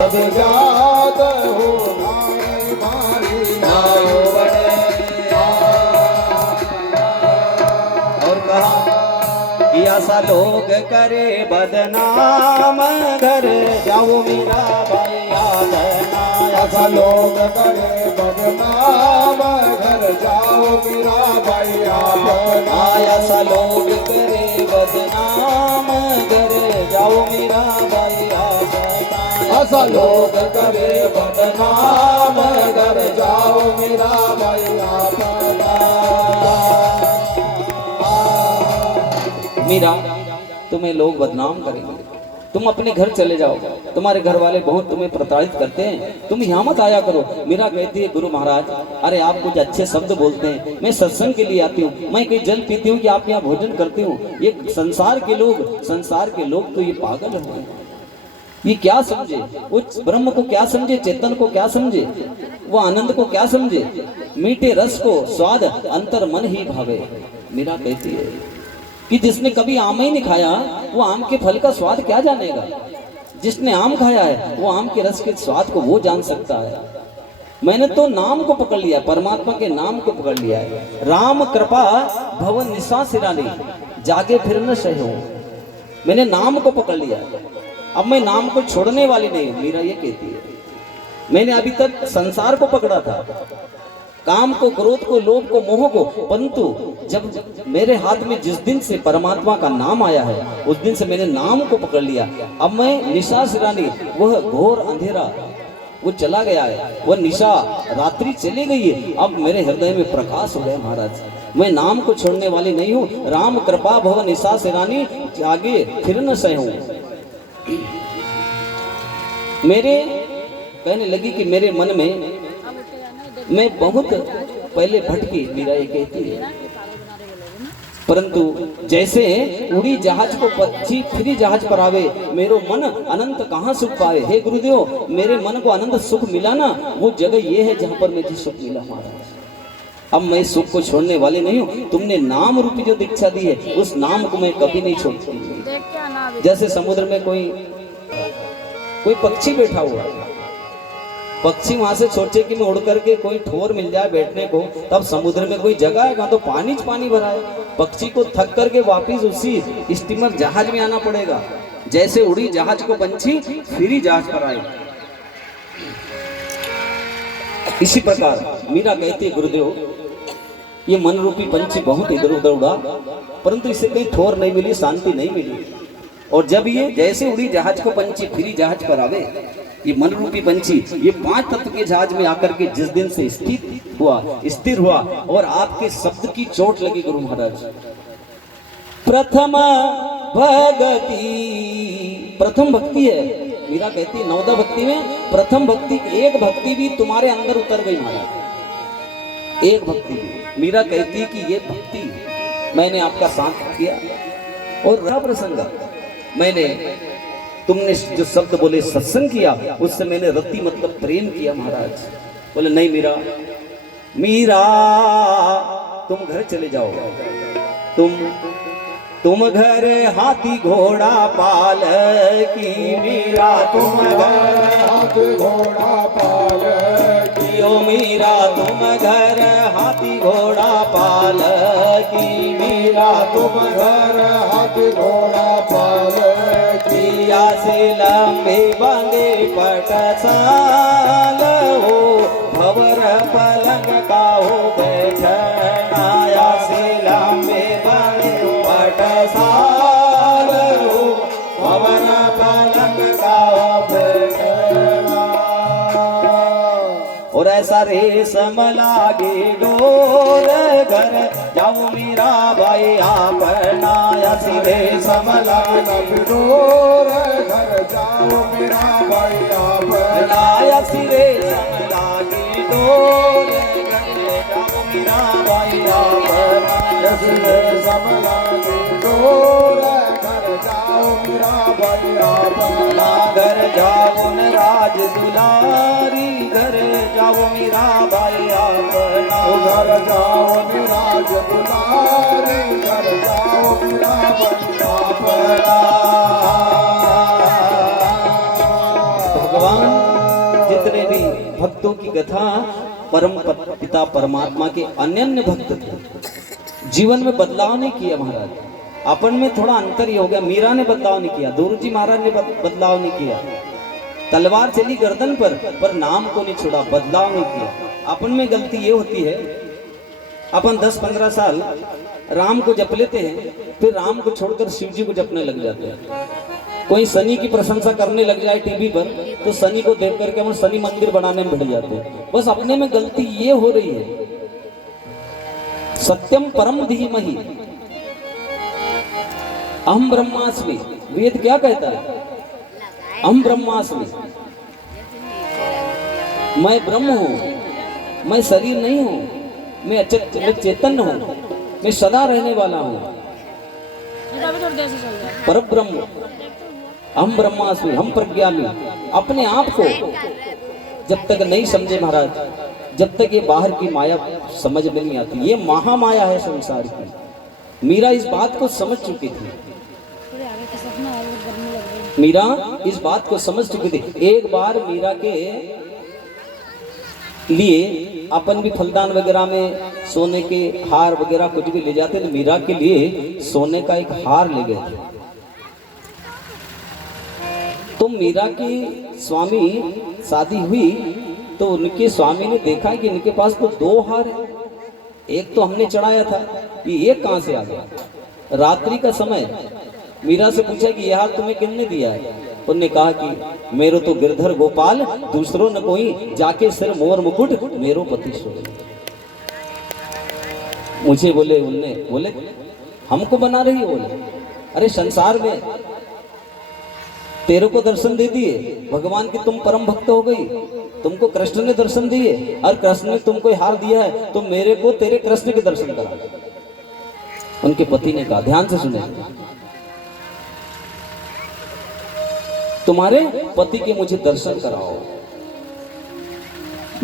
जात हो मारी नायो बड़े। और कहा कि ऐसा लोग करे बदनाम घर जाओ मीरा भाई आदना। ऐसा लोग करे बदनाम घर जाओ मीरा भाई अपना। ऐसा लोग करे बदनाम घर जाओ मीरा भाई आदना। ऐसा लोग करे बदनाम घर जाओ मीरा भाई अपना। मीरा तुम्हें लोग बदनाम करेंगे, तुम अपने घर चले जाओ, तुम्हारे घर वाले बहुत तुम्हें प्रताड़ित करते हैं, तुम यहाँ मत आया करो। मीरा कहती है गुरु महाराज अरे आप कुछ अच्छे शब्द बोलते हैं, मैं सत्संग के लिए आती हूँ, मैं कहीं जल पीती हूँ कि आप यहाँ भोजन करती हूँ। ये संसार के लोग तो ये पागल हो गए, ये क्या समझे, उस ब्रह्म को क्या समझे, चेतन को क्या समझे, वो आनंद को क्या समझे, मीठे रस को स्वाद अंतर मन ही भावे। मीरा कहती है कि जिसने कभी आम ही नहीं खाया वो आम के फल का स्वाद क्या जानेगा, जिसने आम खाया है वो आम के रस के स्वाद को वो जान सकता है। मैंने तो नाम को पकड़ लिया, परमात्मा के नाम को पकड़ लिया है। राम कृपा भवन निशा सिरानी जागे फिर न सहूं। मैंने नाम को पकड़ लिया, अब मैं नाम को छोड़ने वाली नहीं। मीरा ये कहती है मैंने अभी तक संसार को पकड़ा था, काम को, क्रोध को, लोभ को, मोह को, परंतु जब मेरे हाथ में जिस दिन से परमात्मा का नाम आया है उस दिन से मैंने नाम को पकड़ लिया। अब मैं निशा सिरानी, वह घोर अंधेरा वो चला गया है, वह निशा रात्रि चली गई है, अब मेरे हृदय में प्रकाश हो गया। महाराज मैं नाम को छोड़ने वाली नहीं हूँ। राम कृपा भव निशा सिरानी जागे फिर न सहूं। मेरे कहने लगी कि मेरे मन में मैं बहुत पहले भटकी। मीरा ये कहती है परंतु जैसे उड़ी जहाज को पक्षी फिर जहाज पर आवे, मेरो मन अनंत कहाँ सुख पाए। हे गुरुदेव मेरे मन को अनंत सुख मिला ना, वो जगह ये है जहाँ पर मुझे सुख मिला। महाराज अब मैं सुख को छोड़ने वाले नहीं हूँ। तुमने नाम रूपी जो दीक्षा दी है उस नाम को मैं कभी नहीं छोड़ती। जैसे समुद्र में कोई पक्षी बैठा हुआ, पक्षी वहां से सोचे कि मैं उड़ करके कोई ठोर मिल जाए बैठने को, तब समुद्र में कोई जगह है कहाँ तो पानी भरा है, पक्षी को थक करके वापिस उसी स्टीमर जहाज में आना पड़ेगा। जैसे उड़ी जहाज को पंछी फिर ही जहाज पर आए। इसी प्रकार मीरा कहती है गुरुदेव ये मन रूपी पंछी बहुत इधर उधर उड़ा, परंतु इसे कहीं ठोर नहीं मिली, शांति नहीं मिली। और जब ये जैसे उड़ी जहाज को पंछी फिर जहाज पर आवे, ये मन रूपी पंछी ये 5 तत्व के जहाज में आकर के जिस दिन से स्थिर हुआ और आपके शब्द की चोट लगी गुरु महाराज। प्रथम भक्ति है। मीरा कहती है 9 भक्ति में प्रथम भक्ति, एक भक्ति भी तुम्हारे अंदर उतर गई महाराज, एक भक्ति भी। मीरा कहती कि ये भक्ति मैंने आपका साथ किया और रहा प्रसंग, मैंने तुमने जो शब्द बोले सत्संग किया उससे मैंने रति मतलब प्रेम किया। महाराज बोले नहीं मीरा तुम घर चले जाओ, तुम घर हाथी घोड़ा पाल की। मीरा तुम घर हाथी घोड़ा पाल की। ओ मीरा तुम घर हाथी घोड़ा पाल की। मीरा तुम घर हाथी घोड़ा पाल की। से लंबे बांधे पटसाल हो, भवर पलंग का हो बैठना। से लंबे बांधे पटसाल हो, भवर पलंग का हो बैठना। और ऐसा रेशम लागे डोर घर जाओ मीरा भाई अपना। ऐसी रेशम लागे डोर घर जाओ मीरा भाई अपना। ऐसी रेशम लागे डोर घर जाओ मीरा भाई अपना। ऐसी रेशम लागे डोर घर जाओ मीरा भाई अपना। घर जाओ न राज दुलारी, घर जाओ मीरा भाई अपना। घर जाओ राज दुलारी, घर जाओ मीरा भाई अपना। भगवान जितने भी भक्तों की कथा परम पिता परमात्मा के अनन्य भक्त थे, जीवन में बदलाव नहीं किया महाराज। अपन में थोड़ा अंतर ही हो गया। मीरा ने बदलाव नहीं किया, गुरु जी महाराज ने बदलाव नहीं किया। तलवार चली गर्दन पर नाम को नहीं छोड़ा, बदलाव नहीं किया। अपन में गलती ये होती है, अपन 10-15 साल राम को जप लेते हैं, फिर राम को छोड़कर शिव जी को जपने लग जाते हैं। कोई शनि की प्रशंसा करने लग जाए टीवी पर, तो शनि को देख करके हम शनि मंदिर बनाने में भिड़ जाते हैं। बस अपने में गलती ये हो रही है। सत्यम परम धीमहि अहम ब्रह्मास्मि, वेद क्या कहता है? अहम ब्रह्मास्मि, मैं ब्रह्म हूं, मैं शरीर नहीं हूं, मैं चैतन्य हूं, मैं सदा रहने वाला हूं, पर ब्रह्म, हम ब्रह्मास्मि, हम प्रज्ञामी। अपने आप को जब तक नहीं समझे महाराज, जब तक ये बाहर की माया समझ में नहीं आती, ये महामाया है संसार की। मीरा इस बात को समझ चुकी थी, मीरा इस बात को समझ चुकी थी। एक बार मीरा के लिए अपन भी फलदान वगैरह में सोने के हार वगैरह कुछ भी ले जाते, तो मीरा के लिए सोने का एक हार ले गए थे। तो मीरा की स्वामी शादी हुई तो उनके स्वामी ने देखा कि इनके पास तो 2 हार है, एक तो हमने चढ़ाया था, ये एक कहां से आ गया? रात्रि का समय मीरा से पूछा कि यह हार तुम्हें किसने दिया है? उन्होंने कहा कि मेरो तो गिरधर गोपाल, दूसरों न कोई, जाके सिर मोर मुकुट मेरो पति सोए। मुझे बोले, उनने बोले हमको बना रही हो? बोले अरे संसार में तेरे को दर्शन दे दिए भगवान की, तुम परम भक्त हो गई, तुमको कृष्ण ने दर्शन दिए और कृष्ण ने तुमको हार दिया है, तो मेरे को तेरे कृष्ण के दर्शन करा। उनके पति ने कहा, ध्यान से सुने, तुम्हारे पति के मुझे दर्शन कराओ।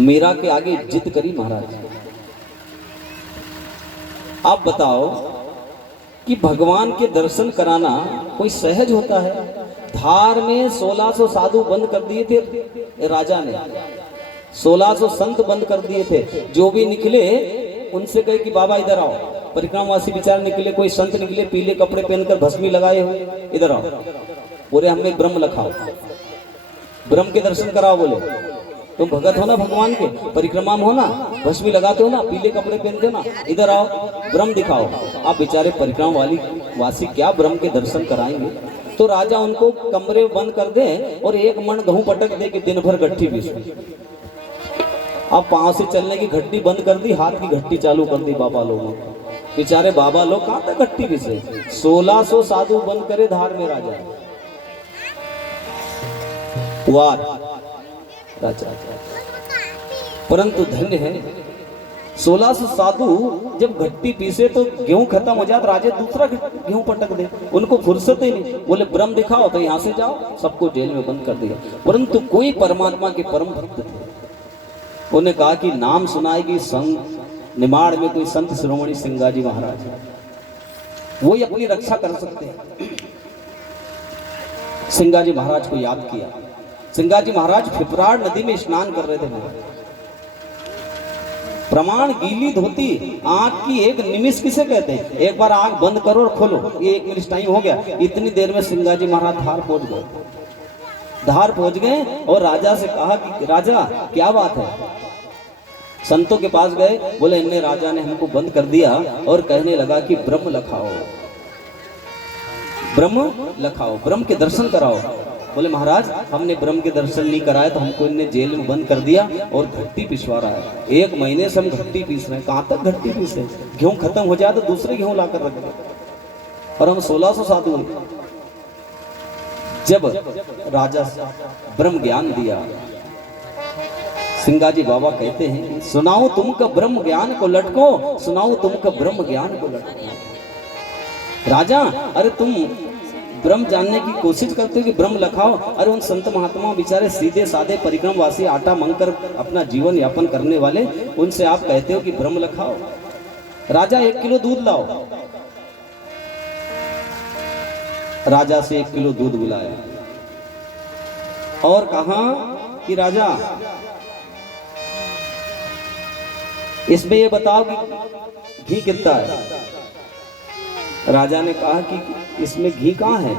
मीरा के आगे जिद करी महाराज। आप बताओ कि भगवान के दर्शन कराना कोई सहज होता है? धार में 1600 साधु बंद कर दिए थे राजा ने, 1600 संत बंद कर दिए थे। जो भी निकले उनसे कहे कि बाबा इधर आओ। परिक्रमवासी विचार निकले, कोई संत निकले पीले कपड़े पहनकर भस्मी लगाए हुए, इधर आओ। बोले हमें ब्रह्म लखाओ, ब्रह्म के दर्शन कराओ। बोले तुम भगत हो ना भगवान के, परिक्रमा में हो ना, भस्मी लगाते हो ना, पीले कपड़े पहनते हो ना, इधर आओ ब्रह्म दिखाओ। आप बेचारे परिक्रमा वाली वासी क्या ब्रह्म के दर्शन कराएंगे? तो राजा उनको कमरे बंद कर दे और 1 मन गेहूं पटक दे कि दिन भर गट्ठी पीस। अब पांव से चलने की घट्टी बंद कर दी, हाथ की घट्टी चालू कर दी बाबा लोगों। बेचारे बाबा लोग कहां तक घट्टी पीसे? 1600 साधु बंद करे धार में राजा। वार राजा, परंतु धन्य है 1600 साधु जब घट्टी पीसे तो गेहूं खत्म हो जाए, राजा दूसरा गेहूं पटक दे। उनको फुर्सत ही नहीं। बोले ब्रह्म दिखाओ, तो यहां से जाओ, सबको जेल में बंद कर दिया। परंतु कोई परमात्मा के परम भक्त थे। उन्हें कहा कि नाम सुनाएगी संत निमाड़ में कोई संत शिरोमणि सिंगाजी महाराज, वो ही अपनी रक्षा कर सकते हैं। सिंगाजी महाराज को याद किया। सिंगाजी महाराज फिपराड़ नदी में स्नान कर रहे थे महाराज। प्रमाण गीली धोती, आंख की एक निमिष किसे कहते हैं? एक बार आंख बंद करो और खोलो, ये 1 मिनट टाइम हो गया। इतनी देर में सिंगाजी महाराज धार पहुंच गए। धार पहुंच गए और राजा से कहा कि राजा क्या बात है? संतों के पास गए, बोले इन्हें राजा ने हमको बंद कर दिया और कहने लगा कि ब्रह्म लखाओ, ब्रह्म लखाओ, ब्रह्म के दर्शन कराओ। बोले महाराज हमने ब्रह्म के दर्शन नहीं कराए तो हमको इन्हें जेल में बंद कर दिया और घट्टी पिसवा रहा है। 1 महीने से हम घट्टी पीस रहे हैं। कहां तक घट्टी पीसे? गेहूं खत्म हो जाए तो दूसरे गेहूं लाकर रख दे। और हम 1600 साधु। जब राजा ब्रह्म ज्ञान दिया, सिंगाजी बाबा कहते हैं सुनाओ तुमका ब्रह्म ज्ञान को लटको, सुनाओ तुमका ब्रह्म ज्ञान को लटको। राजा अरे तुम ब्रह्म जानने की कोशिश करते हो कि ब्रह्म लखाओ। अरे उन संत महात्मा बेचारे सीधे साधे परिक्रमवासी आटा मांगकर अपना जीवन यापन करने वाले, उनसे आप कहते हो कि ब्रह्म लखाओ। राजा 1 किलो दूध लाओ। राजा से 1 किलो दूध बुलाया और कहा कि राजा इसमें ये बताओ कि घी कितना है। राजा ने कहा कि इसमें घी कहाँ है।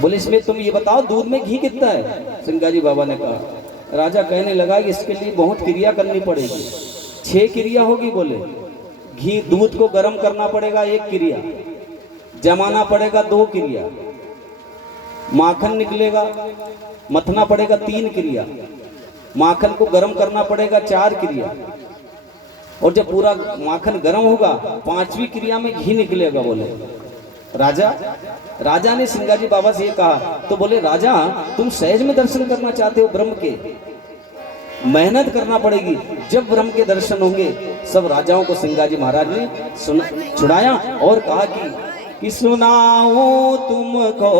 बोले इसमें तुम ये बताओ दूध में घी कितना है। सिंगाजी बाबा ने कहा। राजा कहने लगा कि इसके लिए बहुत क्रिया करनी पड़ेगी। 6 क्रिया होगी। बोले घी दूध को गर्म करना पड़ेगा 1 क्रिया, जमाना पड़ेगा 2 क्रिया, माखन निकलेगा मथना पड़ेगा 3 क्रिया, माखन को गर्म करना पड़ेगा 4 क्रिया, और जब पूरा माखन गर्म होगा 5वीं क्रिया में घी निकलेगा। बोले राजा ने सिंगाजी बाबा से ये कहा। तो बोले राजा तुम सहज में दर्शन करना चाहते हो ब्रह्म के, मेहनत करना पड़ेगी। जब ब्रह्म के दर्शन होंगे। सब राजाओं को सिंगाजी महाराज ने छुड़ाया और कहा कि सुनाओ तुमको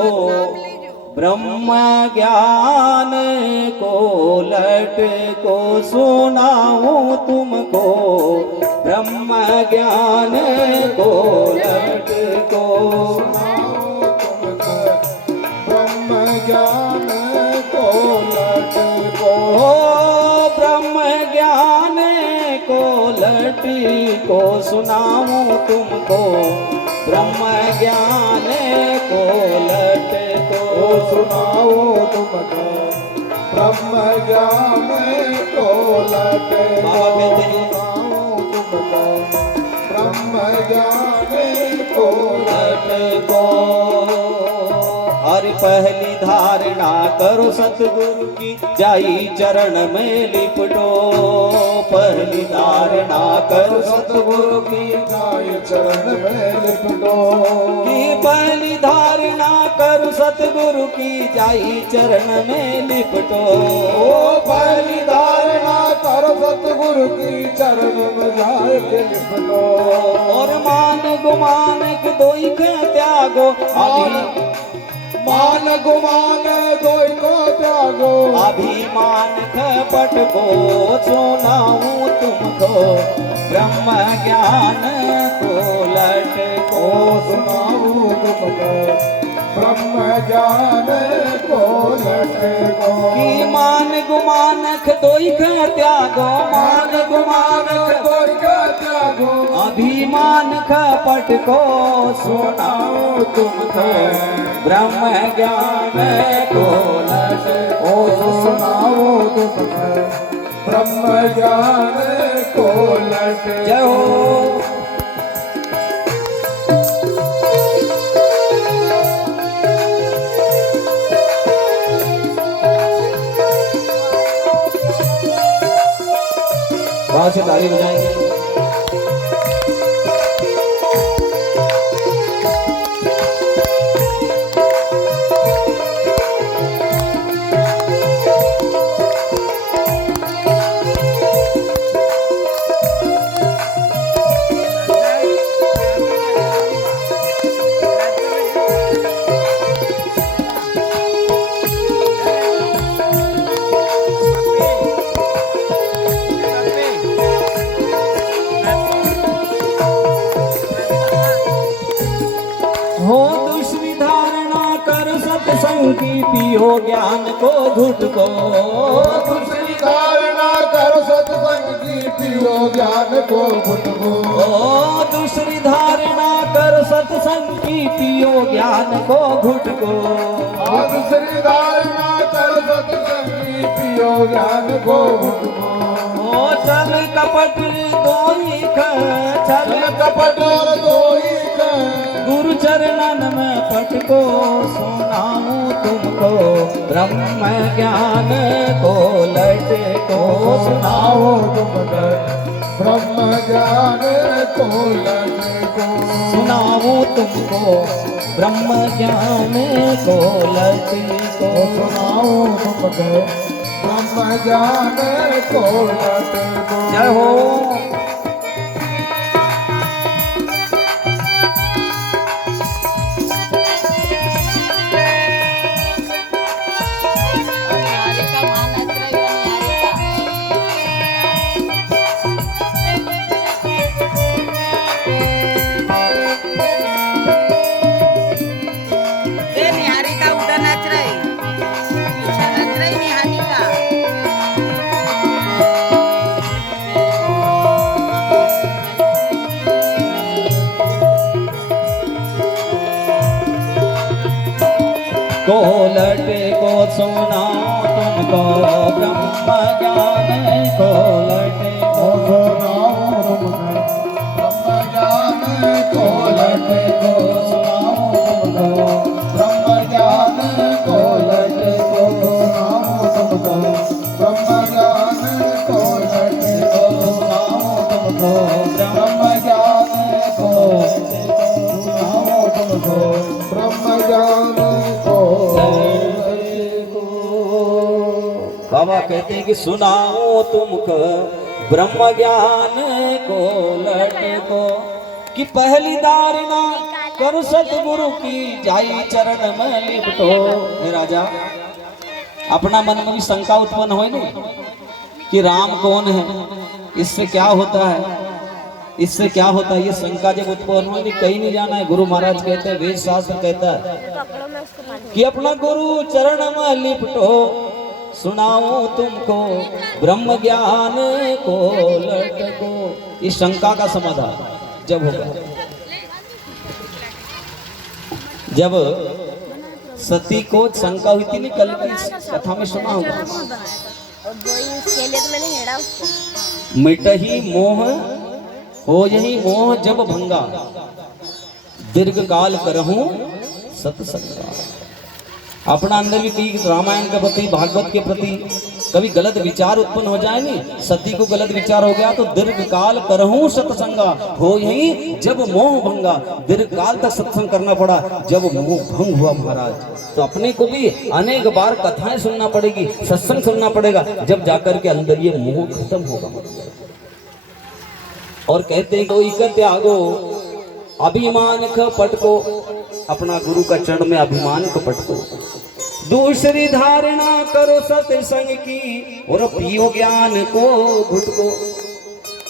ब्रह्म ज्ञान को लट को, सुनाऊं तुमको ब्रह्म ज्ञान को लट को, ब्रह्म ज्ञान को लट को, ब्रह्म ज्ञान को लट को, सुनाऊं तुमको ब्रह्म ज्ञान को लट को, सुनाओ तुमको ब्रह्म ज्ञान को लट को, सुनाओ तुमको ब्रह्म ज्ञान को लट को। हरि पहली धारणा करो सतगुरु की, जाई चरण में लिपटो। पहली धारणा करो सतगुरु की, जाई चरण में लिपटो। की पहली धारणा करो सतगुरु की, जाई चरण में लिपटो। पहली धारणा करो सतगुरु की, चरण में जाए के लिपटो। और मान गुमान के दोई का त्यागो, मान गुमान दोई को त्यागो, अभिमान कपट को, सुनाऊं तुमको ब्रह्म ज्ञान को लट को, सुनाऊं तुमको ब्रह्म ज्ञान को लट को। कि मान गुमानक दोई का त्यागो, मान गुमानक दोई का त्यागो, अभिमान कपट को, सुनाऊं तुमको ब्रह्म ज्ञान को लट को, सुनाओ तुमको ब्रह्म ज्ञान को लट जय हो। वहां से ताली बजाएंगे। हो दूसरी धारणा कर सत्संग की, पियो ज्ञान को घुट को। दूसरी धारणा कर सत्संग की, पियो ज्ञान को घुट को। ओ दूसरी धारणा कर सत्संग की, पियो ज्ञान को घुट को। दूसरी धारणा कर सत्संग की, पियो ज्ञान को घुट को। ओ चल कपट दोई का, चल कपट और दोई का, गुरु चरणन में पटको, सुनाऊं तुमको ब्रह्म ज्ञान को लट को, सुनाओ तुमको ब्रह्म ज्ञान को लट को, सुनाऊं तुमको ब्रह्म ज्ञान को लट को, सुनाओ तुमको ब्रह्म ज्ञान को लट को। जय हो। सुनाऊं तुमको ब्रह्म ज्ञान को लटे को सुनाऊं तुमको ब्रह्म ज्ञान को लटे को सुनाऊं तुमको ब्रह्म ज्ञान को लटे को सुनाऊं तुमको ब्रह्म ज्ञान को लटे को सुनाऊं तुमको ब्रह्म ज्ञान को सुनाऊं तुमको ब्रह्म ज्ञान को बाबा कहते हैं कि सुनाओ तुमको ब्रह्म ज्ञान को लट को कि पहली धारणा करो सतगुरु की जाई चरण में लिपटो। हे राजा, अपना मन में भी शंका उत्पन्न हो ना कि राम कौन है, इससे क्या होता है, इससे क्या होता है, ये शंका जब उत्पन्न हो कहीं नहीं जाना है। गुरु महाराज कहते हैं, वेद शास्त्र कहता है कि अपना गुरु चरण में लिपटो, सुनाओ तुमको ब्रह्म ज्ञान को लटको। इस शंका का समाधान जब होगा, जब सती को शंका हुई थी, कल की कथा में सुना होगा, मिटही मोह हो यही मोह जब भंगा, दीर्घ काल करहूं सत्संगा। अपना अंदर भी कई रामायण के प्रति, भागवत के प्रति कभी गलत विचार उत्पन्न हो जाए नहीं, सती को गलत विचार हो गया तो दीर्घ काल करहूं सत्संगा, हो यही जब मोह भंगा। दीर्घ काल तक सत्संग करना पड़ा, जब मोह भंग हुआ महाराज, तो अपने को भी अनेक बार कथाएं सुनना पड़ेगी, सत्संग सुनना पड़ेगा, जब जाकर के अंदर ये मोह खत्म होगा। और कहते हैं कोई का त्यागो अभिमान का पटको, अपना गुरु का चरण में अभिमान का पटको। दूसरी धारणा करो सत्संग की और पियो ज्ञान को घुटको।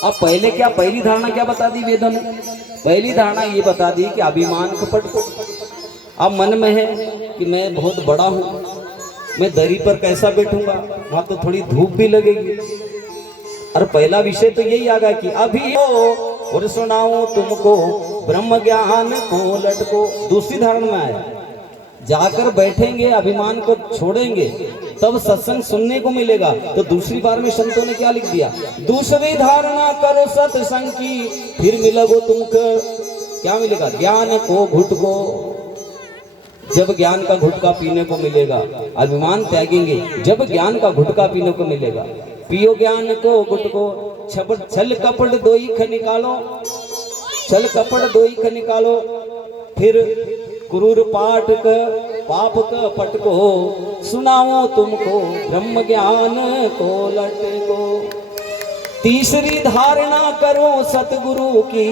अब पहले क्या, पहली धारणा क्या बता दी वेदों ने? पहली धारणा ये बता दी कि अभिमान का पटको। अब मन में है कि मैं बहुत बड़ा हूँ, मैं दरी पर कैसा बैठूंगा, वहां तो थोड़ी धूप भी लगेगी। और पहला विषय तो यही आ गया कि अभी और सुनाऊं तुमको ब्रह्म ज्ञान को लटको। दूसरी धारणा में आया, जाकर बैठेंगे, अभिमान को छोड़ेंगे, तब सत्संग सुनने को मिलेगा। तो दूसरी बार में संतों ने क्या लिख दिया, दूसरी धारणा करो सत्संग की, फिर मिलोगे तुमको क्या मिलेगा, ज्ञान को घुटको। जब ज्ञान का घुटका पीने को मिलेगा, अभिमान त्यागेंगे, जब ज्ञान का घुटका पीने को मिलेगा। पियो ज्ञान को गुटको, छल कपट दोई ख निकालो, छल कपट दोई ख निकालो, फिर क्रूर पाठ क पाप क पटको, सुनाओ तुमको ब्रह्म ज्ञान को लटको। तीसरी धारणा करो सतगुरु की,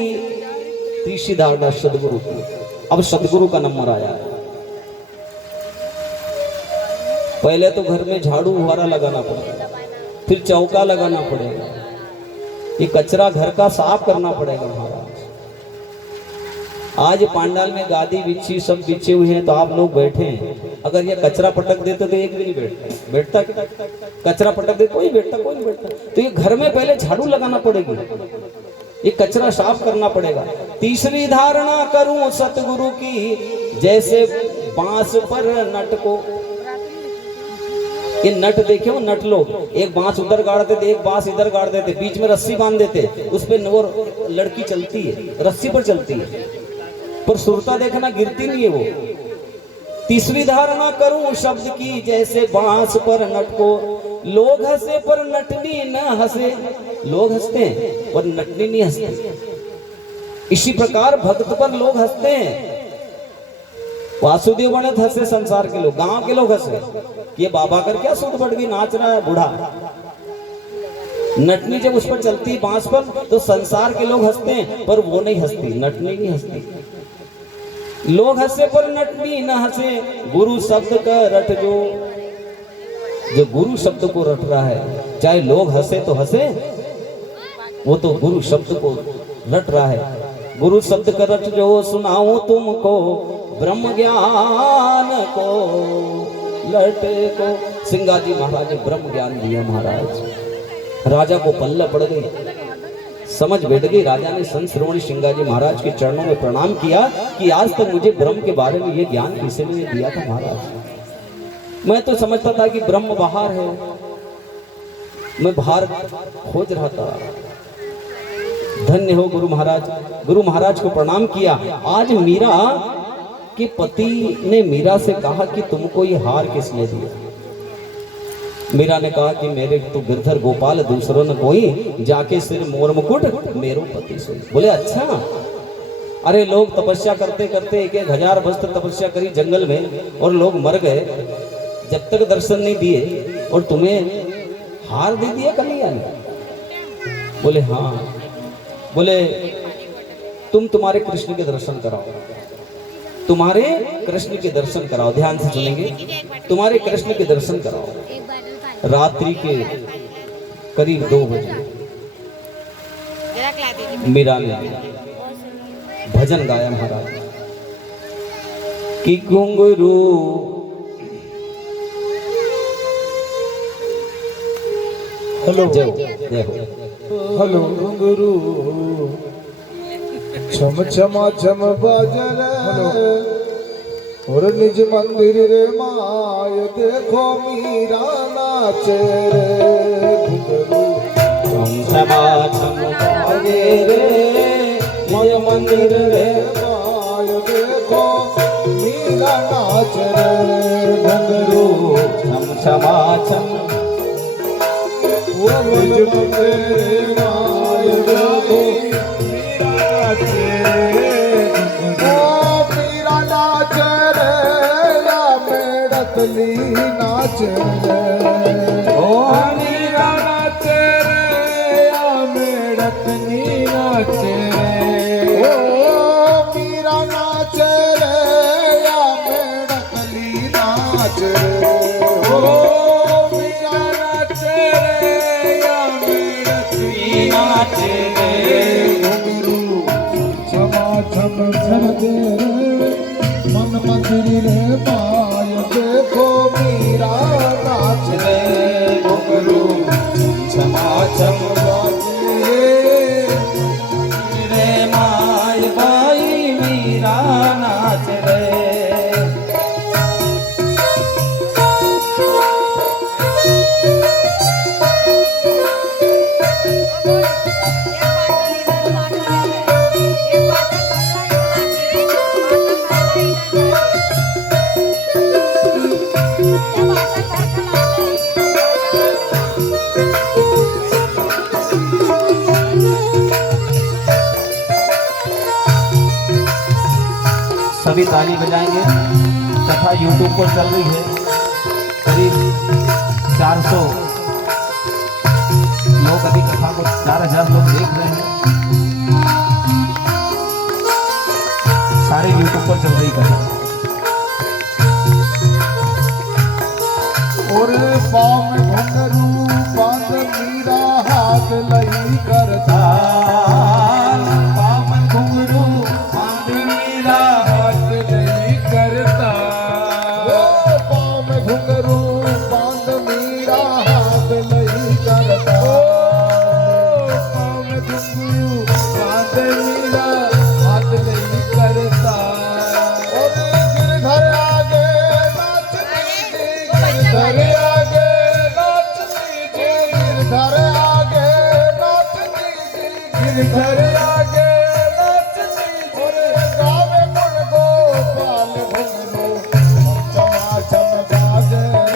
तीसरी धारणा सतगुरु की। अब सतगुरु का नंबर आया। पहले तो घर में झाड़ू फुहारा लगाना पड़ेगा, फिर चौका लगाना पड़ेगा, ये कचरा घर का साफ करना पड़ेगा महाराज। आज पांडाल में गादी बिछी, सब बिछे हुए हैं, तो आप लोग बैठे हैं। अगर ये कचरा पटक देते तो एक भी नहीं बैठता, कचरा पटक दे कोई बैठता, कोई नहीं बैठता। तो ये घर में पहले झाड़ू लगाना पड़ेगी, ये कचरा साफ करना पड़ेगा। तीसरी धारणा करूं सतगुरु की, जैसे बांस पर नट को। ये नट देखे हो, नट लोग एक बांस उधर गाड़ देते, एक बांस इधर गाड़ देते, बीच में रस्सी बांध देते, उस पे वो लड़की चलती है, रस्सी पर चलती है, पर सुरता देखना गिरती नहीं है वो। तीसरी धारणा करूं शब्द की, जैसे बांस पर नट को। लोग हंसे पर नटनी न हंसे, लोग हंसते हैं पर नटनी नहीं हंसते। इसी प्रकार भक्त पर लोग हंसते हैं। वासुदेव गणत हंसे संसार के लोग, गांव के लोग हंसे, ये बाबा कर क्या सूट बढ़ गई, नाच रहा है बूढ़ा। नटनी जब उस पर चलती है बांस पर, तो संसार के लोग हंसते हैं, पर वो नहीं हंसती, नटनी नहीं हंसती। लोग हंसे पर नटनी न हंसे, गुरु शब्द का रट जो गुरु शब्द को रट रहा है, चाहे लोग हंसे तो हंसे, वो तो गुरु शब्द को रट रहा है। गुरु शब्द का रट जो, सुनाऊं तुमको ब्रह्म ज्ञान को लटे को। सिंगा जी महाराज ने ब्रह्म ज्ञान दिया महाराज। राजा को पल्ला पड़ गई, समझ बैठ गई। राजा ने संत श्रोमणी सिंगाजी महाराज के चरणों में प्रणाम किया कि आज तक मुझे ब्रह्म के बारे में ये ज्ञान किसी ने दिया था महाराज। मैं तो समझता था कि ब्रह्म बाहर है, मैं बाहर खोज रहा था। धन्य हो गुरु महाराज। गुरु महाराज को प्रणाम किया। आज मीरा के पति ने मीरा से कहा कि तुमको ये हार किसने दिया? मीरा ने कहा कि मेरे तो गिरधर गोपाल दूसरों ने कोई, जाके सिर मोर मुकुट मेरो पति सोई। बोले अच्छा। अरे लोग तपस्या करते करते 1000 वर्ष तपस्या करी जंगल में और लोग मर गए जब तक दर्शन नहीं दिए, और तुम्हें हार दे दिया कन्हैया ने? बोले हाँ। बोले तुम्हारे कृष्ण के दर्शन कराओ, तुम्हारे कृष्ण के दर्शन कराओ। ध्यान से सुनेंगे, तुम्हारे कृष्ण के दर्शन कराओ। रात्रि के करीब 2 बजे मीरा ने भजन गाया महाराज कि घुंघरू हेलो जय हो। हेलो घुंघरू छम छमा छम बाजल और निज मंदिर रे माय देखो मीरा नाचे रे घुंघरू छम छमा छम बाजे रे मोय मंदिर रे माय देखो मीरा नाचे रे घुंघरू छम छमा छम वो निज मंदिर रे माय देखो मीरा नाचे रे मीरा नाचे रे या मेड़तली नाचे रे ओ मीरा नाचे रे या मेड़तली नाचे रे ओ मीरा नाचे रे या मेड़तली नाचे रे ओ मीरा नाचे रे या मेड़तली नाचे रे घुंघरू क्षमा छम छम दे रे मन मंदिर रे माय देखो मीरा नाच रे घुंघरू छमा छम बाजे रे माय बाई मीरा नाच रे। सभी ताली बजाएंगे। कथा YouTube पर चल रही है, करीब 400 लोग अभी कथा को 4000 लोग देख रहे हैं। सारे YouTube पर चल रही कथा। और पाँव में घुंघरू बांध मीरा हाथ लई करता पावन घुंघरू बांध मीरा हाथ लई करता ओ पाँव में घुंघरू बांध मीरा हाथ लई करता ओ पाँव में घुंघरू बांध मीरा हाथ लई करता और गिरधर आगे नाचती गिरधर आगे नाचती गिरधर आगे नाचती गिरधर आगे नाचती और गावे गुण गोपाल घुंघरू चमा चम बाजे रे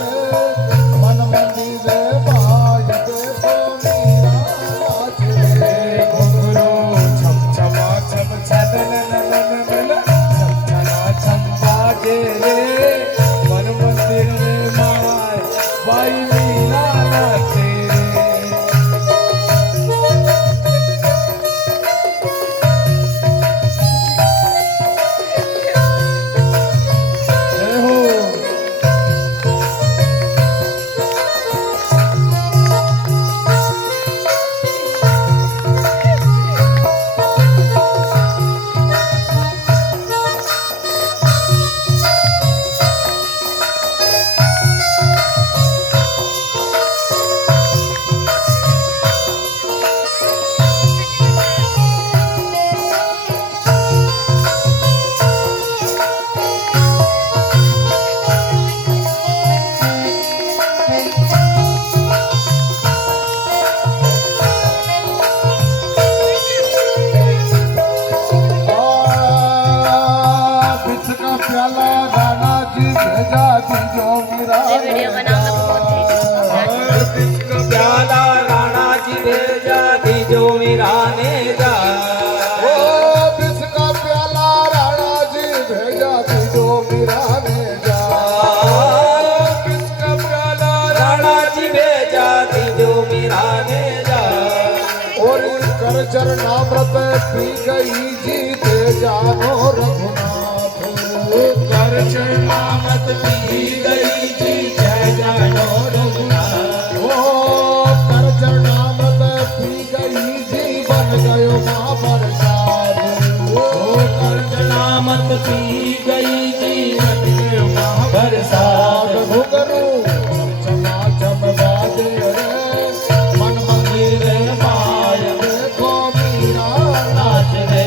मन मंदिर माय देखो मीरा नाचे रे घुंघरू छम छमा छम छन छम छमा छम बाजे रे मन मंदिर माय बाई मीरा नाचे रे जय हो मिलाने जाए। और कर चरणामृत पी गई जीते जानो रघुनाथ। कर चरणामृत पी गई जीते जानो रघुनाथ। ओ कर चरणामृत पी गई जीवन गयो महाप्रसाद। ओ कर चरणामृत पी गई जीवन गयो महाप्रसाद। घुघरू चमाचम बाजे रे मन मंदिर माय देखो मीरा नाच रे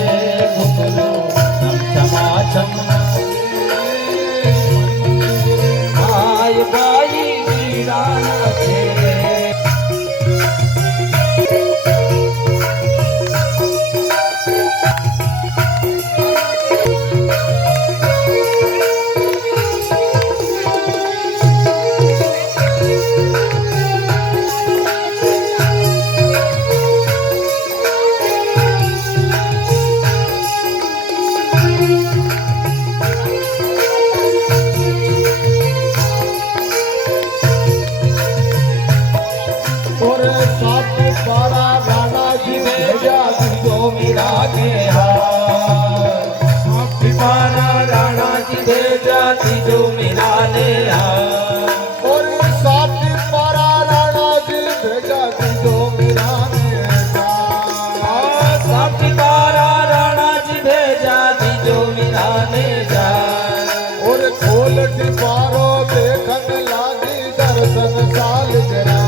घुघरू चमाचम माय बाई मीरा नाच रे। और साथ पारा राणा जी भेजा दियो मीरा के हार। पिपारा राणा जी दे जाती जो मिलाने हार। और साथ पारा राणा जी भेजा दियो मीरा के हार। पिपारा राणा जी दे जाती जो मिलाने जाए। और खोल टिपारो देखन लागी दर्शन साल जरा।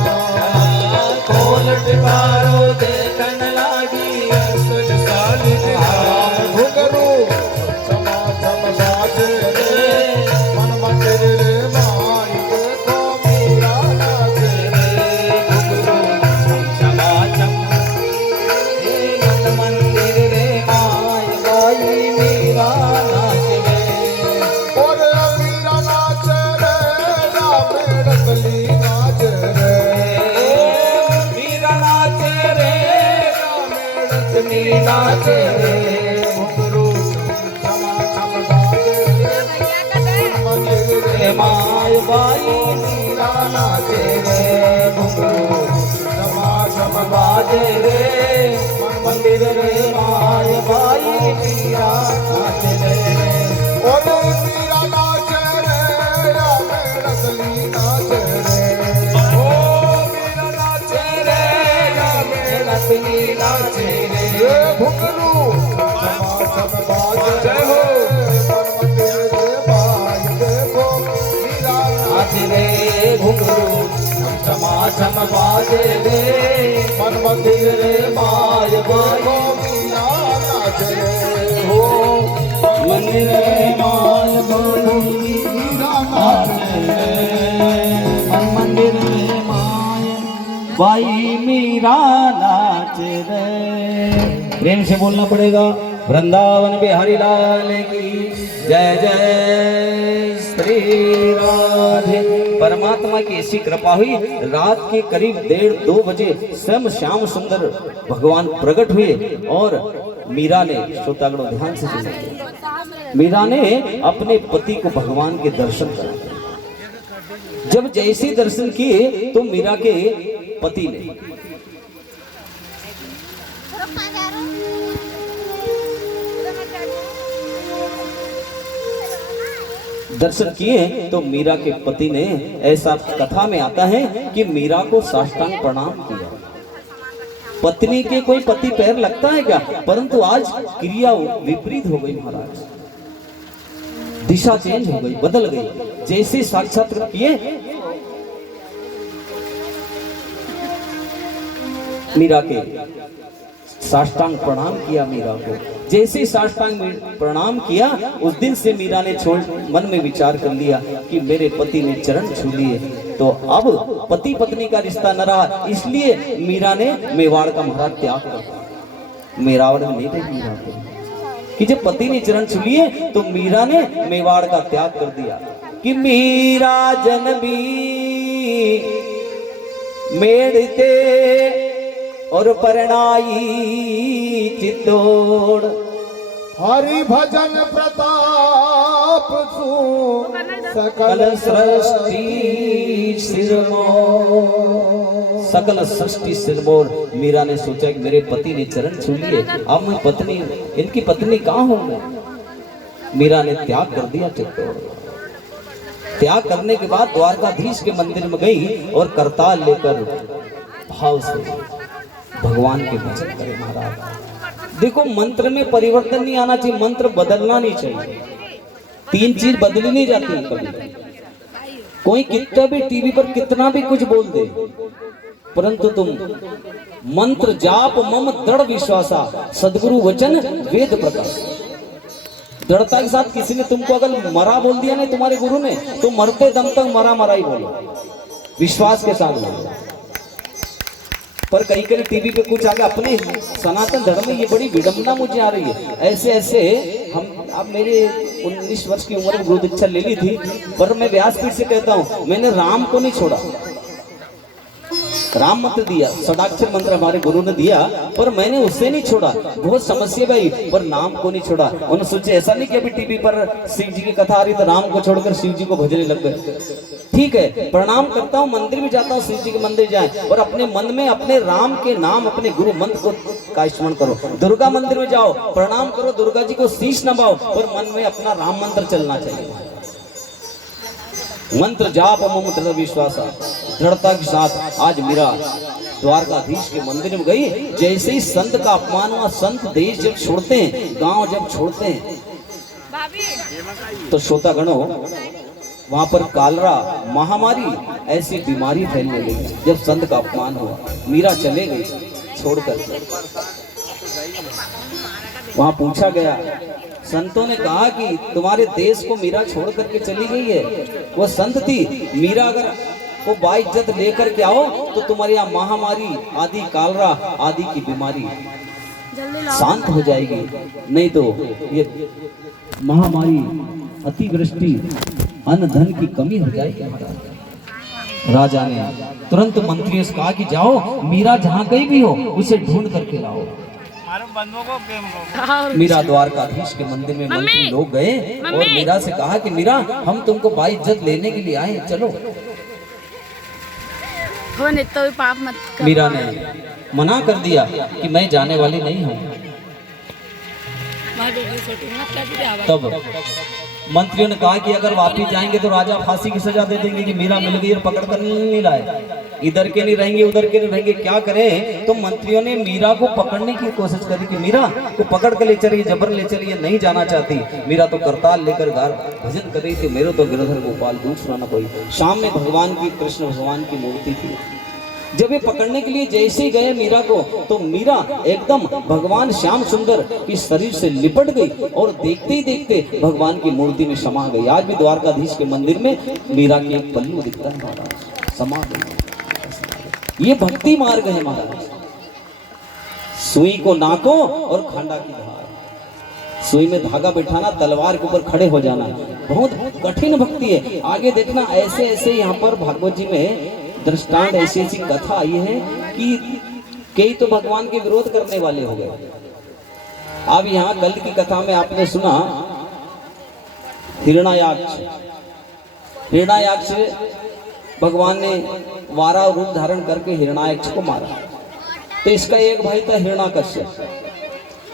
खोल टिपारो देखन लागी अर्शन साल जरा। घुघरू चमाचम बाजे रे मन मंदिर रे माई देखो मीरा नाचे रे। घुघरू चमाचम हे मन मंदिर रे माय बाई मीरा नाच रे। और मीरा नाच रे रामेण कली नाच रे। मीरा नाच रे रामेण नाच रे। घुघरू चमाचम बाजे रे मन मंदिर रे माय बाई मीरा नाच रे। घुघरू चमाचम बाजे रे मन मंदिर रे माय बाई मीरा नाच रे। और मीरा नाच रे रामेण कली नाच रे। ओ मीरा नाच रे रामेण नाच रे। ये घुघरू चमाचम बाजे जय हो। मन मंदिर रे माई देखो मीरा नाच रे घुघरू चमाचम बाजे रे मन मंदिर रे माय देखो बाई मीरा नाच रे। हो मंदिर माय बाई मीरा नाच नाच रे। मंदिर माय बाई मीरा नाच रे। प्रेम से बोलना पड़ेगा। वृंदावन बिहारी लाल की जय जय श्री राधे। परमात्मा की ऐसी कृपा हुई, रात के करीब 1:30-2 बजे स्वयं श्याम सुंदर भगवान प्रकट हुए और मीरा ने, श्रोतागणों ध्यान से सुनिए, मीरा ने अपने पति को भगवान के दर्शन कराए। जब जैसे दर्शन किए तो मीरा के पति ने दर्शन किए तो मीरा के पति ने, ऐसा कथा में आता है कि मीरा को साष्टांग प्रणाम किया। पत्नी के कोई पति पैर लगता है क्या? परंतु आज क्रिया विपरीत हो गई महाराज, दिशा चेंज हो गई, बदल गई। जैसे साक्षात्कार किए मीरा के साष्टांग प्रणाम किया मीरा को। जैसे साष्टांग प्रणाम किया उस दिन से मीरा ने छोड़ मन में विचार कर लिया कि मेरे पति ने चरण छू लिए तो अब पति पत्नी का रिश्ता न रहा, इसलिए मीरा ने मेवाड़ का महाराज त्याग कर दिया। मेवाड़ में नहीं थे मीरा को कि जब पति ने चरण छू लिए तो मीरा ने मेवाड़ का त्याग कर दिया कि मीरा जनबी मेड़ते और परणाई चित्तौड़। हरि भजन प्रताप सु सकल सृष्टि सिरमो सकल सृष्टि सिरमौर। मीरा ने सोचा कि मेरे पति ने चरण छू लिए, अब मैं पत्नी, इनकी पत्नी कहाँ हूं मैं। मीरा ने त्याग कर दिया चित्तौड़। त्याग करने के बाद द्वारकाधीश के मंदिर में गई और करताल लेकर भाव से भगवान के भजन करे। महाराज देखो, मंत्र में परिवर्तन नहीं आना चाहिए, मंत्र बदलना नहीं चाहिए। तीन चीज बदली नहीं जाती कभी। कोई कितना भी टीवी पर कितना भी कुछ बोल दे, परंतु तुम मंत्र जाप मम दृढ़ विश्वासा, सदगुरु वचन वेद प्रकाश। दृढ़ता के साथ किसी ने तुमको अगर मरा बोल दिया नहीं तुम्हारे गुरु ने, तो मरते दम तक मरा मरा ही बोलो, विश्वास के साथ बोलो। पर कहीं कहीं टीवी पे कुछ आगे अपने सनातन धर्म में ये बड़ी विडंबना मुझे आ रही है। ऐसे ऐसे हम, अब मेरे 19 वर्ष की उम्र में गुरु दीक्षा ले ली थी, पर मैं व्यासपीठ से कहता हूँ मैंने राम को नहीं छोड़ा। राम मंत्र दिया, षडाक्षर मंत्र हमारे गुरु ने दिया, पर मैंने उससे नहीं छोड़ा। बहुत समस्या भाई, पर नाम को नहीं छोड़ा। उन्होंने सोचे ऐसा नहीं कि अभी टीवी पर शिव जी की कथा आ रही तो राम को छोड़कर शिव जी को भजने लग गए। ठीक है, प्रणाम करता हूँ, मंदिर भी जाता हूँ, शिव जी के मंदिर जाए, और अपने मन में अपने राम के नाम, अपने गुरु मंत्र को का स्मरण करो। दुर्गा मंदिर में जाओ, प्रणाम करो, दुर्गा जी को शीश नवाओ, पर मन में अपना राम मंत्र चलना चाहिए। मंत्र जाप मम दृढ़ विश्वास, दृढ़ता के साथ आज मीरा द्वारकाधीश के मंदिर में गई। जैसे ही संत का अपमान हुआ, संत देश जब छोड़ते हैं, गांव जब छोड़ते हैं, तो श्रोतागणों वहां पर कालरा महामारी ऐसी बीमारी फैलने लगी। जब संत का अपमान हुआ, मीरा चले गई छोड़कर। वहां पूछा गया, संतों ने कहा कि तुम्हारे देश को मीरा छोड़ करके चली गई है। वो संत थी, मीरा अगर वो बाइज्जत लेकर के आओ तो तुम्हारी यहाँ महामारी आदि, कालरा आदि की बीमारी शांत हो जाएगी, नहीं तो ये महामारी, अतिवृष्टि, अन्न धन की कमी हो जाएगी। राजा ने तुरंत मंत्रियों से कहा कि जाओ, मीरा जहाँ कहीं भी हो उसे ढूंढ करके लाओ। मीरा द्वारकाधीश के मंदिर में मंत्री लोग गए और मीरा से कहा कि मीरा, हम तुमको बाइज्जत लेने के लिए आए, चलो। तो पाप मत कर। मीरा ने मना कर दिया कि मैं जाने वाली नहीं हूँ। तब मंत्रियों ने कहा कि अगर वापिस जाएंगे तो राजा फांसी की सजा दे देंगे कि मीरा मिल गई और पकड़ कर नहीं लाए, इधर के नहीं रहेंगे उधर के नहीं रहेंगे, क्या करें। तो मंत्रियों ने मीरा को पकड़ने की कोशिश करी कि मीरा को पकड़ कर ले चलिए, जबर ले चलिए, नहीं जाना चाहती। मीरा तो करताल लेकर भजन कर रही थी, मेरे तो गिरधर गोपाल दूसरा न कोई। शाम में भगवान की, कृष्ण भगवान की मूर्ति थी। जब ये पकड़ने के लिए जैसे ही गए मीरा को, तो मीरा एकदम भगवान श्याम सुंदर की शरीर से लिपट गई और देखते ही देखते भगवान की मूर्ति में समा गई। आज भी द्वारकाधीश के मंदिर में मीरा की एक पल्लू दिखता है महाराज, समा गई। ये भक्ति मार्ग है महाराज। सुई को नाको और खांडा की धार। सुई में धागा बैठाना, तलवार के ऊपर खड़े हो जाना, बहुत कठिन भक्ति है। आगे देखना, ऐसे ऐसे यहाँ पर भागवत जी में दृष्टांत, ऐसी ऐसी कथा आई है कि कई तो भगवान के विरोध करने वाले हो गए। अब यहाँ कल की कथा में आपने सुना हिरण्याक्ष। हिरण्याक्ष भगवान ने वारा रूप धारण करके हिरण्याक्ष को मारा। तो इसका एक भाई था हिरण्याकश्यप।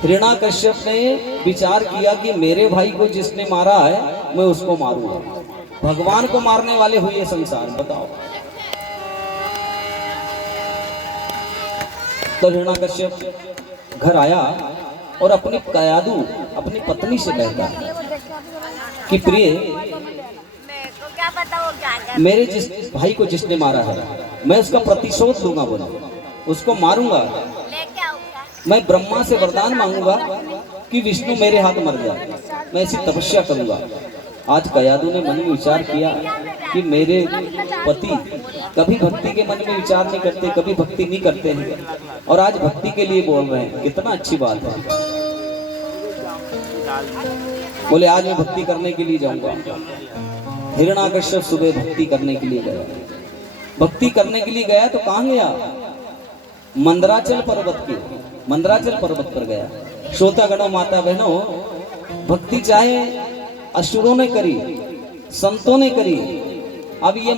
हिरण्याकश्यप ने विचार किया कि मेरे भाई को जिसने मारा है मैं उसको मारूंगा। भगवान को मारने वाले हुए संसार, बताओ। तो हिरण्याकश्यप घर आया और अपनी कयादू, अपनी पत्नी से कहता कि प्रिय, मेरे जिस भाई को जिसने मारा है मैं उसका प्रतिशोध लूंगा, बोला उसको मारूंगा। मैं ब्रह्मा से वरदान मांगूंगा कि विष्णु मेरे हाथ मर जाए, मैं ऐसी तपस्या करूंगा। आज कयादू ने मन में विचार किया कि मेरे पति कभी भक्ति के मन में विचार नहीं करते, कभी भक्ति नहीं करते हैं, और आज भक्ति के लिए बोल रहे हैं, कितना अच्छी बात है। बोले आज मैं भक्ति करने के लिए जाऊंगा। हिरण्याकश्यप सुबह भक्ति करने के लिए गया। भक्ति करने के लिए गया तो कहाँ गया? मंदराचल पर्वत पर गया। श्रोतागणों, माता बहनों, भक्ति चाहे असुरों ने करी, संतों ने करी, अब ये